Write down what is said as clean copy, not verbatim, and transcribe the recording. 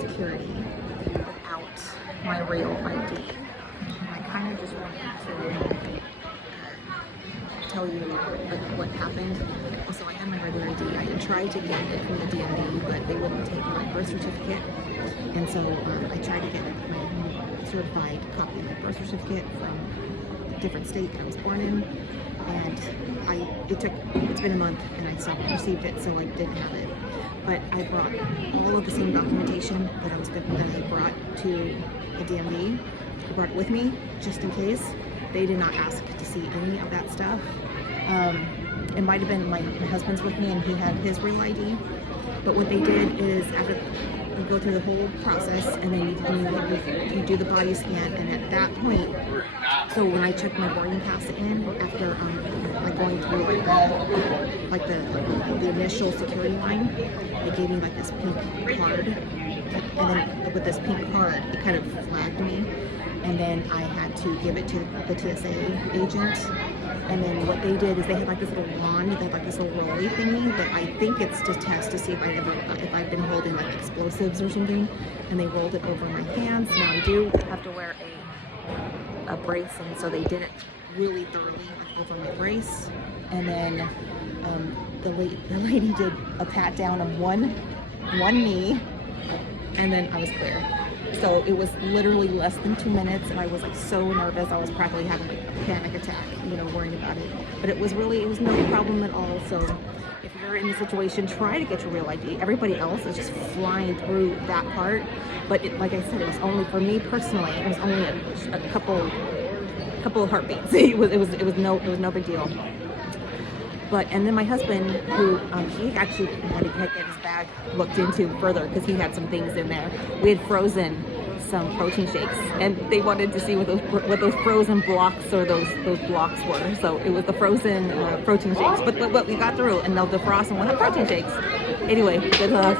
security without my real ID. And I kind of just wanted to tell you like what happened. Also, I had my regular ID. I tried to get it from the DMV, but they wouldn't take my birth certificate. And so I tried to get my certified copy of my birth certificate from a different state that I was born in. And it's been a month and I still received it, so I didn't have it. But I brought all of the same documentation that I brought to the DMV. I brought it with me just in case. They did not ask to see any of that stuff. It might have been my husband's with me and he had his real ID. But what they did is after you go through the whole process and then you do the body scan, and at that point, so when I checked my boarding pass in after like going through like the initial security line, they gave me like this pink card, and then with this pink card it kind of flagged me, and then I had to give it to the TSA agent. And then what they did is they had like this little wand, they had like this little rolly thingy that I think it's to test to see if I've been holding like explosives or something. And they rolled it over my hands. Now I do have to wear a brace, and so they did it really thoroughly like over my brace. And then the lady did a pat down of one knee, and then I was clear. So it was literally less than 2 minutes, and I was like so nervous. I was practically having like a panic attack, worrying about it. But it was no problem at all. So if you're in the situation, try to get your real ID. Everybody else is just flying through that part. But like I said, it was only for me personally. It was only a couple of heartbeats. It was no big deal. And then my husband, who he actually had to get his bag looked into further because he had some things in there. We had frozen some protein shakes, and they wanted to see what those frozen blocks or those blocks were. So it was the frozen protein shakes. But we got through, and they'll defrost and we'll have protein shakes. Anyway, good luck.